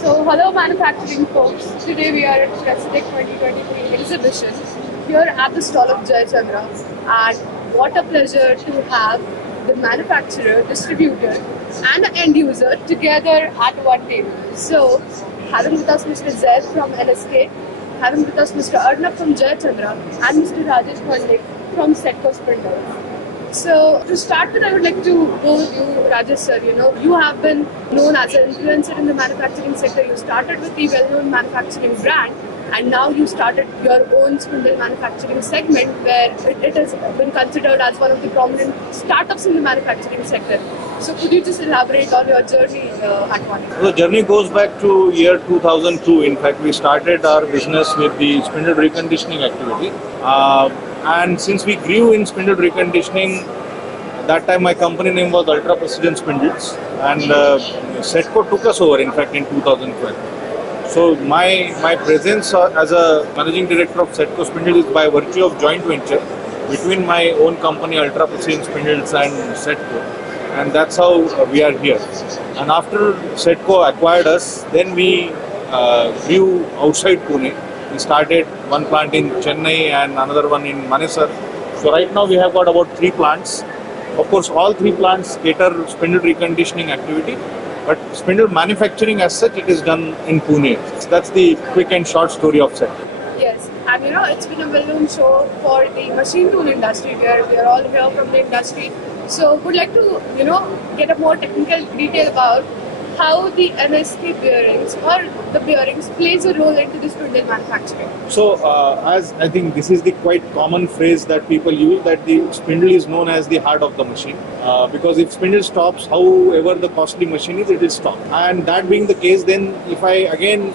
So, hello manufacturing folks. Today we are at PRECITECH 2023 exhibition here at the stall of Jayachandra, and what a pleasure to have the manufacturer, distributor and the end user together at one table. So, having with us Mr. Zaid from NSK, having with us Mr. Arnab from Jayachandra and Mr. Rajesh Mandlik from Setco Spindles. So to start with, I would like to go with you, Rajesh sir. You have been known as an influencer in the manufacturing sector. You started with the well-known manufacturing brand, and now you started your own spindle manufacturing segment, where it has been considered as one of the prominent startups in the manufacturing sector. So could you just elaborate on your journey at one? The journey goes back to year 2002. In fact, we started our business with the spindle reconditioning activity. And since we grew in spindle reconditioning, that time my company name was Ultra Precision Spindles, and Setco took us over, in fact, in 2012. So my presence as a managing director of Setco Spindles is by virtue of joint venture between my own company Ultra Precision Spindles and Setco, and that's how we are here. And after Setco acquired us, then we grew outside Pune. We started one plant in Chennai and another one in Manesar. So right now we have got about 3 plants. Of course, all 3 plants cater spindle reconditioning activity, but spindle manufacturing as such, it is done in Pune. So that's the quick and short story of Setco. Yes, and it's been a well-known show for the machine tool industry, where we are all here from the industry. So would like to, get a more technical detail about how the NSK bearings or the bearings plays a role into the spindle manufacturing. So, as I think this is the quite common phrase that people use, that the spindle is known as the heart of the machine. Because if spindle stops, however the costly machine is, it will stop. And that being the case, then if I again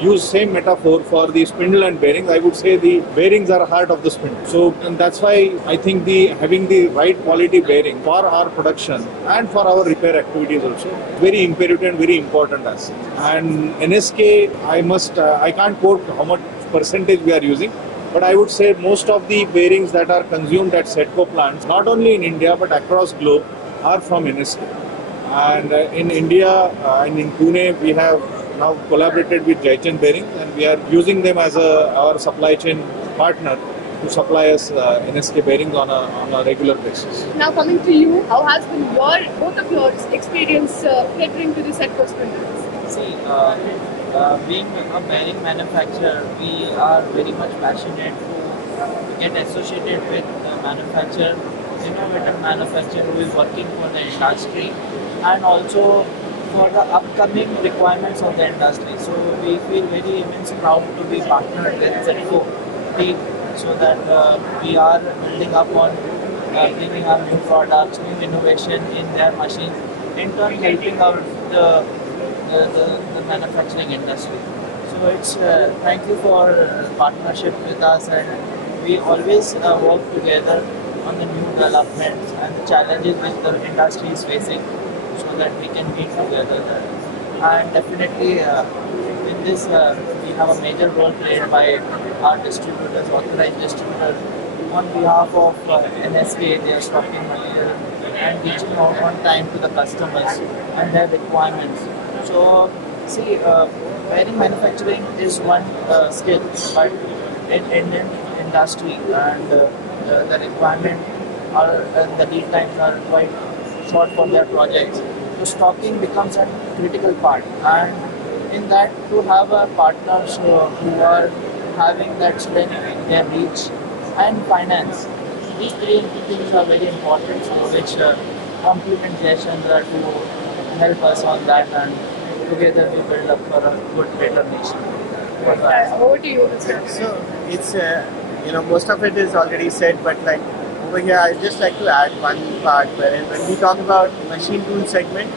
use same metaphor for the spindle and bearings, I would say the bearings are heart of the spindle. So, and that's why I think having the right quality bearing for our production and for our repair activities also very imperative and very important asset. And NSK, I can't quote how much percentage we are using, but I would say most of the bearings that are consumed at Setco plants, not only in India but across globe, are from NSK. And in India and in Pune, we have now collaborated with Jayachandra Bearings, and we are using them as our supply chain partner to supply us NSK bearings on a regular basis. Now coming to you, how has been both of your experience catering to the Setco spindles? See, being a bearing manufacturer, we are very much passionate to get associated with the manufacturer, innovative manufacturer who is working for the industry, and also for the upcoming requirements of the industry. So we feel very immense proud to be partnered with Setco team, so that we are building up on bringing our new products, new innovation in their machines, in turn helping out the manufacturing industry. So it's thank you for partnership with us, and we always work together on the new developments and the challenges which the industry is facing, so that we can meet together. And definitely in this we have a major role played by our distributors, authorized distributors. On behalf of NSK, they are stocking material and reaching out on time to the customers and their requirements. So see, bearing manufacturing is one skill, but in Indian industry and the requirement and the lead times are quite short for their projects. So stocking becomes a critical part, and in that to have partners who are having that strength in their reach and finance, these 3 things are very important, so which complement Jayachandra to help us on that, and together we build up for a good, better nation. Over to you, Mr. So it's most of it is already said, but like over here I'd just like to add one part wherein when we talk about machine tool segment,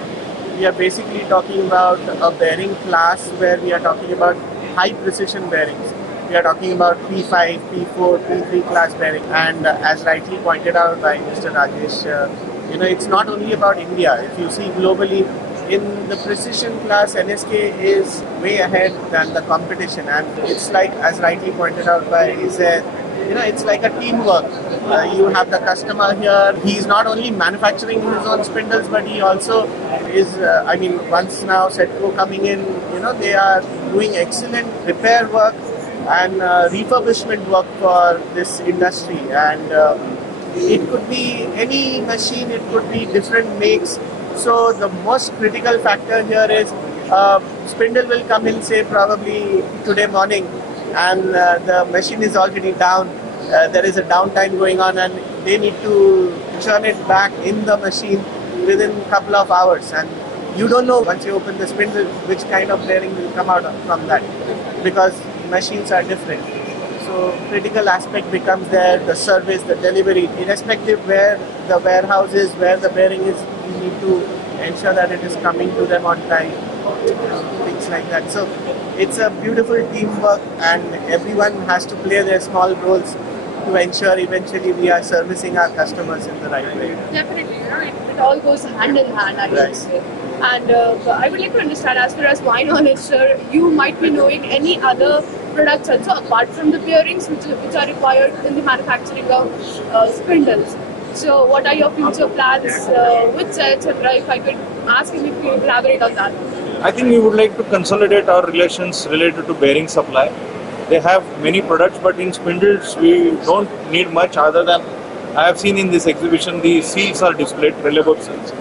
we are basically talking about a bearing class where we are talking about high precision bearings. We are talking about P5, P4, P3 class bearing, and as rightly pointed out by Mr. Rajesh, it's not only about India. If you see globally, in the precision class, NSK is way ahead than the competition, and it's like, as rightly pointed out by Zaid, it's like a teamwork. You have the customer here. He's not only manufacturing his own spindles, but he also is. Once now Setco coming in, they are doing excellent repair work and refurbishment work for this industry. And it could be any machine. It could be different makes. So the most critical factor here is spindle will come in, say probably today morning, and the machine is already down. There is a downtime going on, and they need to churn it back in the machine within a couple of hours. And you don't know once you open the spindle which kind of bearing will come out from that, because machines are different. So critical aspect becomes there, the service, the delivery, irrespective where the warehouse is, where the bearing is, you need to ensure that it is coming to them on time, things like that. So it's a beautiful teamwork, and everyone has to play their small roles to ensure eventually we are servicing our customers in the right way. Definitely, it all goes hand in hand, I would say. And I would like to understand, as far as my knowledge, sir, you might be knowing any other products also apart from the bearings which are required in the manufacturing of spindles. So what are your future plans with Jayachandra? If I could ask him if you could elaborate on that. I think we would like to consolidate our relations related to bearing supply. They have many products, but in spindles we don't need much other than, I have seen in this exhibition, the seals are displayed, relevant seals,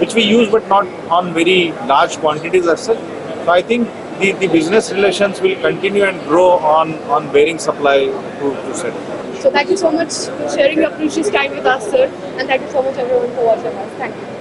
which we use but not on very large quantities as such. So I think the business relations will continue and grow on bearing supply to Setco. So thank you so much for sharing your precious time with us, sir, and thank you so much everyone for watching us. Thank you.